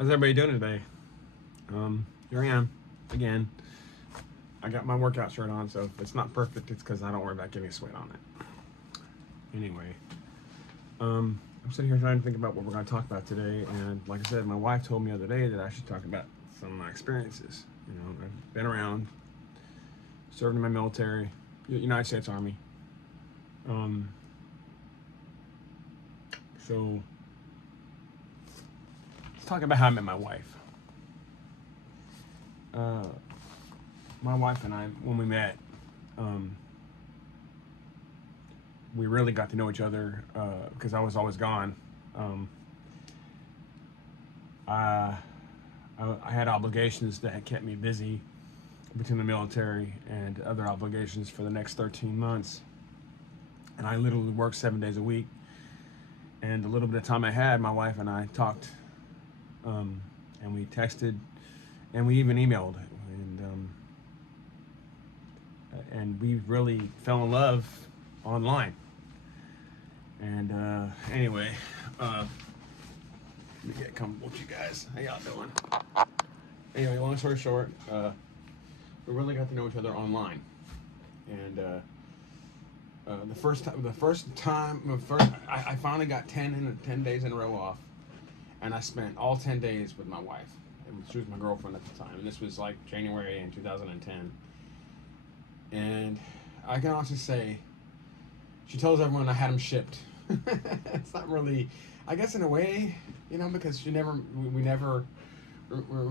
How's everybody doing today? Here I am again. I got my workout shirt on, so if it's not perfect, it's because I don't worry about getting sweat on it. Anyway, I'm sitting here trying to think about what we're going to talk about today, and like I said, my wife told me the other day that I should talk about some of my experiences. You know, I've been around, served in my military, United States Army. So let's talk about how I met my wife. My wife and I, when we met, we really got to know each other because I was always gone. I had obligations that had kept me busy between the military and other obligations for the next 13 months. And I literally worked 7 days a week. And the little bit of time I had, my wife and I talked, and we texted, and we even emailed. And we really fell in love online. And anyway, let me get comfortable with you guys. How y'all doing? Anyway, long story short, we really got to know each other online. And I finally got 10 days in a row off, and I spent all 10 days with my wife. She was my girlfriend at the time, and this was like January in 2010. And I can honestly say, she tells everyone I had them shipped. It's not really, I guess in a way, you know, because we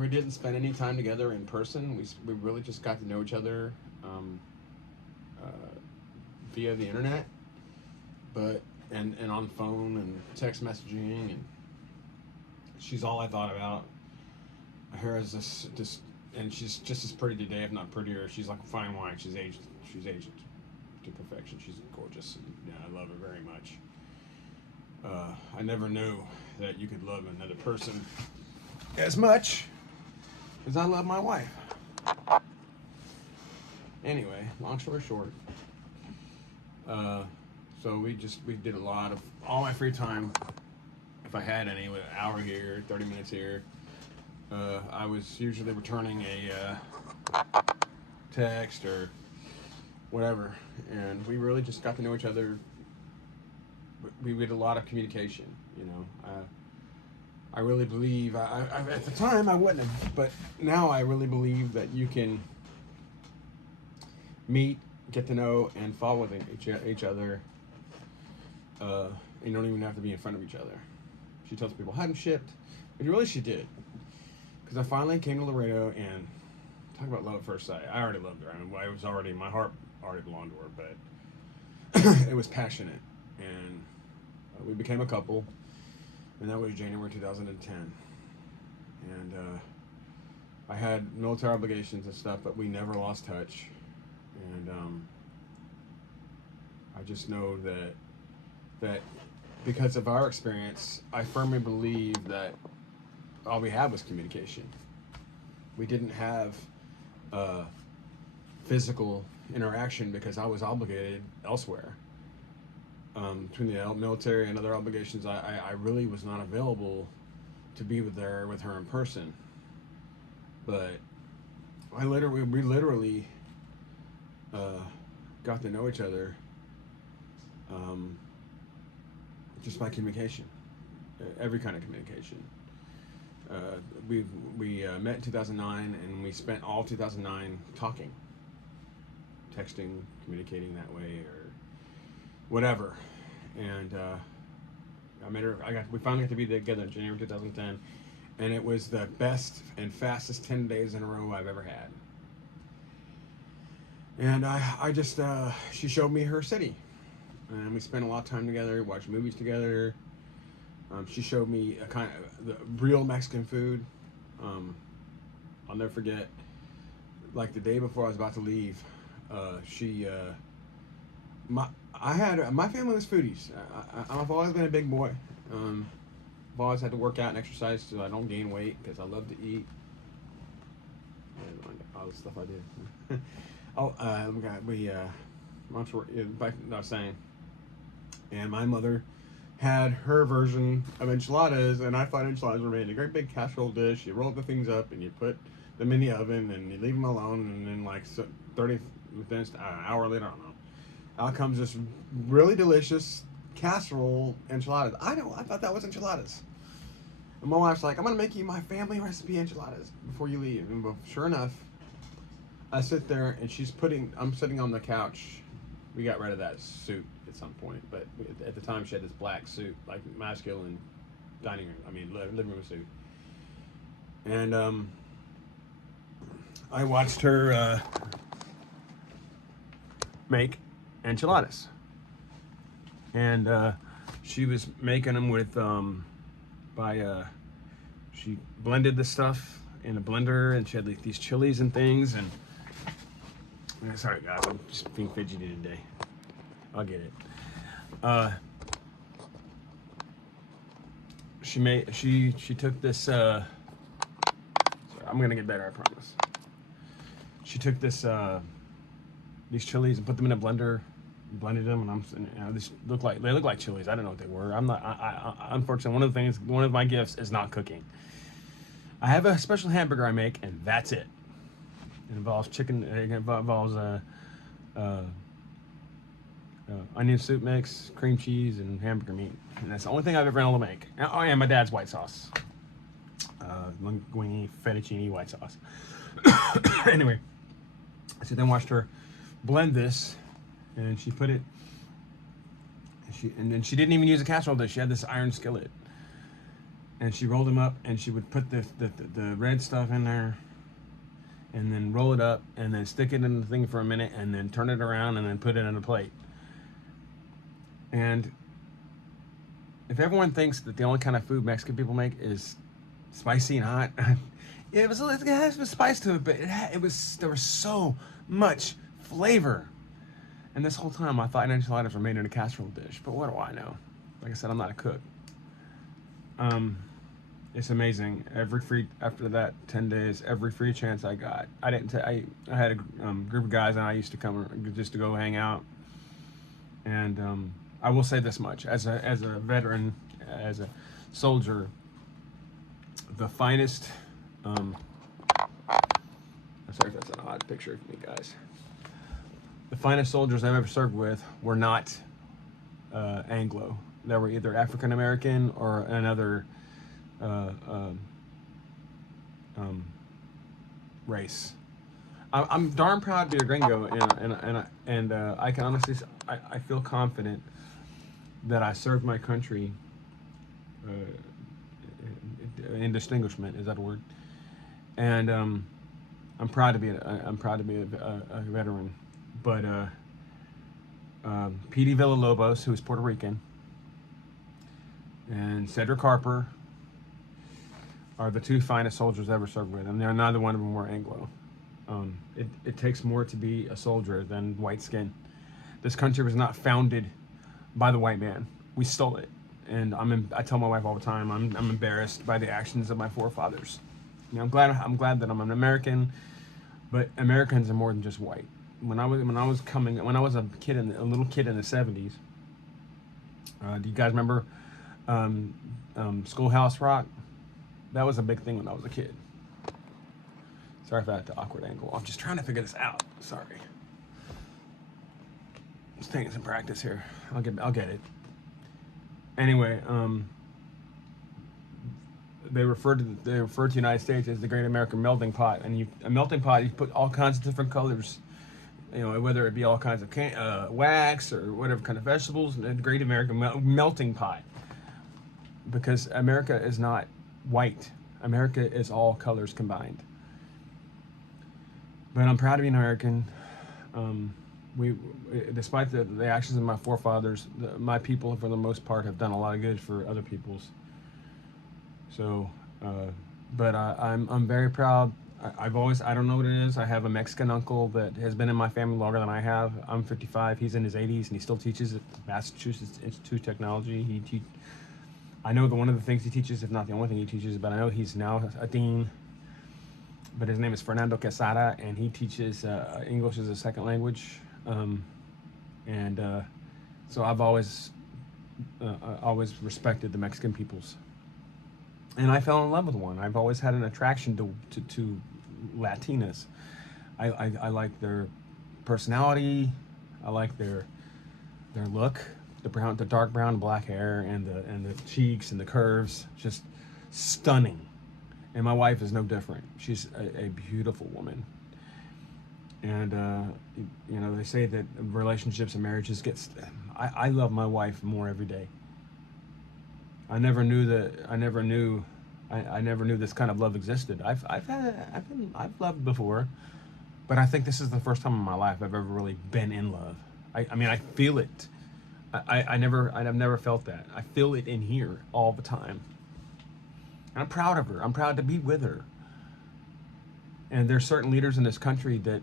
didn't spend any time together in person. We really just got to know each other via the internet, and on the phone and text messaging, and she's all I thought about. Her as this, and she's just as pretty today, if not prettier. She's like a fine wine. She's aged to perfection. She's gorgeous. And, yeah, I love her very much. I never knew that you could love another person as much as I love my wife. Anyway, long story short, so we did a lot of all my free time. If I had any, with an hour here, 30 minutes here, I was usually returning a text or whatever, and we really just got to know each other. We did a lot of communication, you know. I really believe, at the time I wouldn't have, but now I really believe that you can meet, get to know, and fall with each other. You don't even have to be in front of each other. She tells people I hadn't shipped, but really she did. Because I finally came to Laredo, and talk about love at first sight. I already loved her. I mean, my heart already belonged to her, but it was passionate, and we became a couple, and that was January 2010. And I had military obligations and stuff, but we never lost touch. And I just know that because of our experience, I firmly believe that all we had was communication. We didn't have physical interaction because I was obligated elsewhere. Between the military and other obligations, I really was not available to be with her in person. But we literally got to know each other just by communication, every kind of communication. We met in 2009, and we spent all 2009 talking, texting, communicating that way, or whatever. And I met her. We finally got to be together in January 2010, and it was the best and fastest 10 days in a row I've ever had. And I just she showed me her city, and we spent a lot of time together, watched movies together. She showed me a kind of the real Mexican food. I'll never forget, like the day before I was about to leave, my family was foodies. I've always been a big boy. I've always had to work out and exercise so I don't gain weight because I love to eat. And all the stuff I did. back I was saying, and my mother had her version of enchiladas, and I thought enchiladas were made in a great big casserole dish. You roll the things up and you put them in the oven and you leave them alone, and then like 30 minutes, an hour later, I don't know, out comes this really delicious casserole enchiladas. I thought that was enchiladas. And my wife's like, I'm gonna make you my family recipe enchiladas before you leave. And sure enough, I sit there and I'm sitting on the couch. We got rid of that suit at some point, but at the time she had this black suit, like masculine dining room, living room suit. And I watched her make enchiladas. And she was making them with, she blended the stuff in a blender, and she had like these chilies and things, and sorry guys, I'm just being fidgety today. I'll get it. She took this, sorry, I'm gonna get better, I promise. She took this, these chilies and put them in a blender, blended them, and they look like chilies. I don't know what they were. Unfortunately, one of my gifts is not cooking. I have a special hamburger I make, and that's it. It involves chicken. It involves onion soup mix, cream cheese, and hamburger meat. And that's the only thing I've ever been able to make. Oh yeah, my dad's white sauce. Linguine fettuccine white sauce. Anyway, so then watched her blend this, and she put it. And then she didn't even use a casserole dish. She had this iron skillet, and she rolled them up, and she would put the red stuff in there, and then roll it up, and then stick it in the thing for a minute, and then turn it around, and then put it on a plate. And if everyone thinks that the only kind of food Mexican people make is spicy and hot, it has some spice to it, but there was so much flavor. And this whole time I thought enchiladas were made in a casserole dish, but what do I know? Like I said, I'm not a cook. It's amazing. After that 10 days, every free chance I got, I had a group of guys, and I used to come just to go hang out. And I will say this much: as a veteran, as a soldier, the finest. I'm sorry if that's an odd picture of me, guys. The finest soldiers I've ever served with were not Anglo. They were either African American or another race. I'm darn proud to be a gringo, and I can honestly, I feel confident that I served my country in distinguishment. Is that a word? And I'm proud to be a veteran. But Petey Villalobos, who is Puerto Rican, and Cedric Harper are the two finest soldiers I ever served with, and neither one of them were Anglo. It takes more to be a soldier than white skin. This country was not founded by the white man. We stole it, and I tell my wife all the time, I'm embarrassed by the actions of my forefathers. You know, I'm glad that I'm an American, but Americans are more than just white. When I was a little kid in the 70s, do you guys remember Schoolhouse Rock? That was a big thing when I was a kid. Sorry for that awkward angle. I'm just trying to figure this out. Sorry. Just taking some practice here. I'll get it. Anyway, they refer to the United States as the Great American Melting Pot, and a melting pot, you put all kinds of different colors. You know, whether it be all kinds of wax or whatever kind of vegetables, the Great American Melting Pot. Because America is not white. America is all colors combined. But I'm proud to be an American. Despite the actions of my forefathers, my people, for the most part, have done a lot of good for other peoples. So, but I'm very proud. I don't know what it is. I have a Mexican uncle that has been in my family longer than I have. I'm 55. He's in his 80s, and he still teaches at Massachusetts Institute of Technology. I know that one of the things he teaches, if not the only thing he teaches, but I know he's now a dean. But his name is Fernando Quesada, and he teaches English as a second language. So I've always always respected the Mexican peoples, and I fell in love with one. I've always had an attraction to Latinas. I like their personality. I like their look, the dark brown and black hair, and the cheeks and the curves, just stunning. And my wife is no different. She's a beautiful woman. And they say that relationships and marriages gets. I love my wife more every day. I never knew that. I never knew this kind of love existed. I've loved before, but I think this is the first time in my life I've ever really been in love. I mean, I feel it. I've never felt that. I feel it in here all the time. And I'm proud of her. I'm proud to be with her. And there's certain leaders in this country that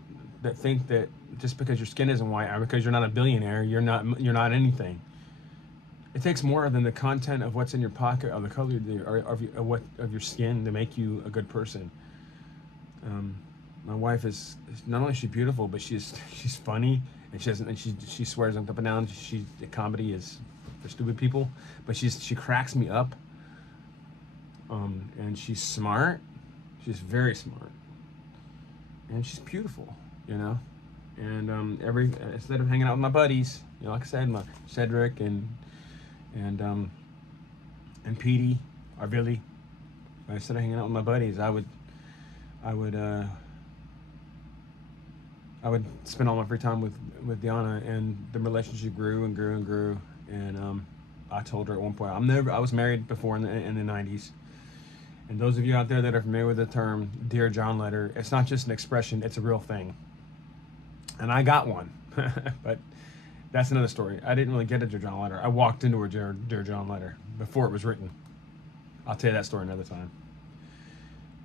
think that just because your skin isn't white or because you're not a billionaire, you're not anything. It takes more than the content of what's in your pocket or the color of your skin to make you a good person. My wife is not only is she beautiful, but she's funny, and she swears up and down. Comedy is for stupid people, but she cracks me up. And she's smart. She's very smart, and she's beautiful. And instead of hanging out with my buddies, like I said, my Cedric and Petey or Billy, instead of hanging out with my buddies, I would spend all my free time with Diana, and the relationship grew and grew and grew. And I told her at one point, I was married before in the 90s. And those of you out there that are familiar with the term Dear John letter, it's not just an expression, it's a real thing. And I got one, but that's another story. I didn't really get a Dear John letter. I walked into a Dear John letter before it was written. I'll tell you that story another time.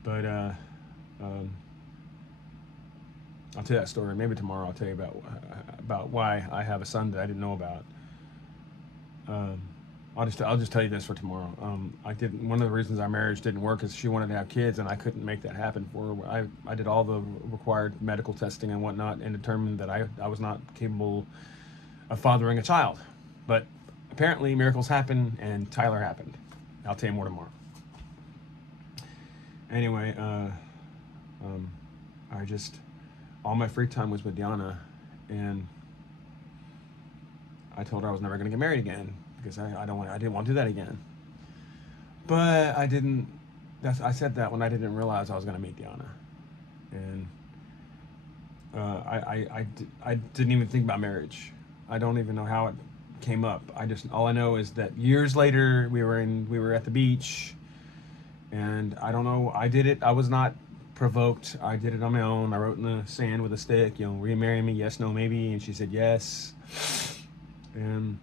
But I'll tell you that story maybe tomorrow. I'll tell you about why I have a son that I didn't know about. I'll just tell you this for tomorrow. One of the reasons our marriage didn't work is she wanted to have kids, and I couldn't make that happen for her. I did all the required medical testing and whatnot, and determined that I was not capable of fathering a child. But apparently miracles happen, and Tyler happened. I'll tell you more tomorrow. Anyway, all my free time was with Diana, and I told her I was never going to get married again because I didn't want to do that again. But I didn't. I said that when I didn't realize I was going to meet Diana, and I didn't even think about marriage. I don't even know how it came up. All I know is that years later we were at the beach, and I don't know. I did it. I was not provoked. I did it on my own. I wrote in the sand with a stick, will you marry me? Yes, no, maybe. And she said yes. And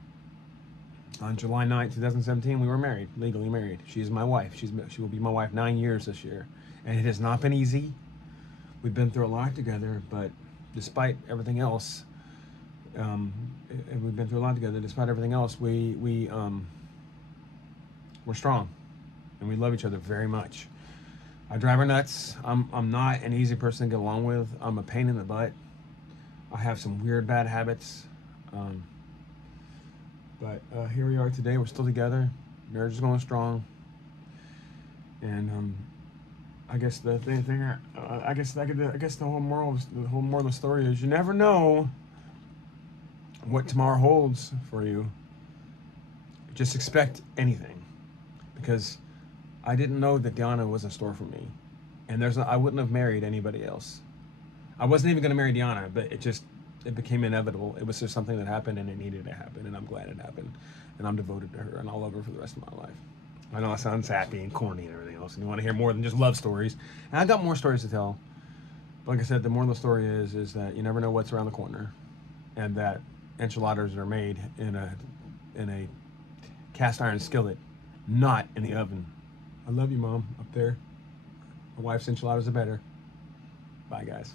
on July 9th, 2017, we were married, legally married. She's my wife. She will be my wife 9 years this year. And it has not been easy. We've been through a lot together, but despite everything else, we've been through a lot together. Despite everything else, we're strong, and we love each other very much. I drive her nuts. I'm not an easy person to get along with. I'm a pain in the butt. I have some weird bad habits. But here we are today. We're still together. Marriage is going strong. And I guess the whole moral of the story is you never know what tomorrow holds for you. Just expect anything, because I didn't know that Diana was in store for me, and I wouldn't have married anybody else. I wasn't even going to marry Diana, but it became inevitable. It was just something that happened, and it needed to happen, and I'm glad it happened, and I'm devoted to her, and I'll love her for the rest of my life. I know it sounds happy and corny and everything else, and you want to hear more than just love stories, and I got more stories to tell. But like I said, the moral of the story is that you never know what's around the corner, and that enchiladas are made in a cast iron skillet, not in the oven. I love you, Mom, up there. My wife's enchiladas are better. Bye, guys.